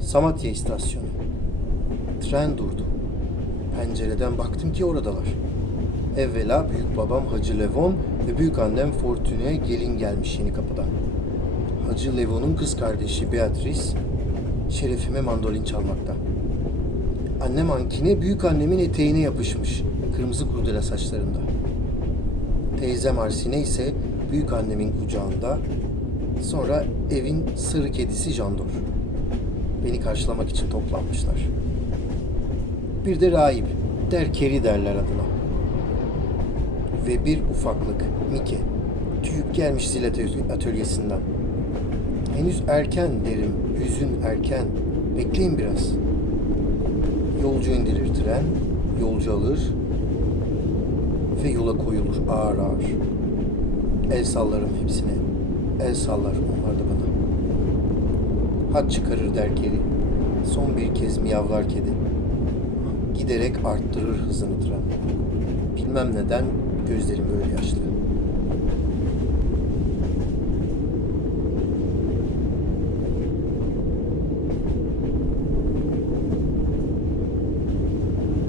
Samatya istasyonu. Tren durdu. Pencereden baktım ki oradalar. Evvela büyük babam Hacı Levon ve büyük annem Fortune gelin gelmiş yeni kapıdan. Hacı Levon'un kız kardeşi Beatrice şerefime mandolin çalmakta. Annem Ankine büyük annemin eteğine yapışmış kırmızı kurdele saçlarında. Teyzem Arsine ise büyük annemin kucağında. Sonra evin sarı kedisi Jandor. Beni karşılamak için toplanmışlar. Bir de rahip, Derkeri derler adına. Ve bir ufaklık, Mike, tüyüp gelmiş zil atö- atölyesinden. Henüz erken derim, hüzün erken. Bekleyin biraz. Yolcu indirir tren, yolcu alır ve yola koyulur ağır ağır. El sallarım hepsine. El sallar onlar da bana. Hat çıkarır der geri. Son bir kez miyavlar kedi. Giderek arttırır hızını tren. Bilmem neden gözlerim böyle yaşlı.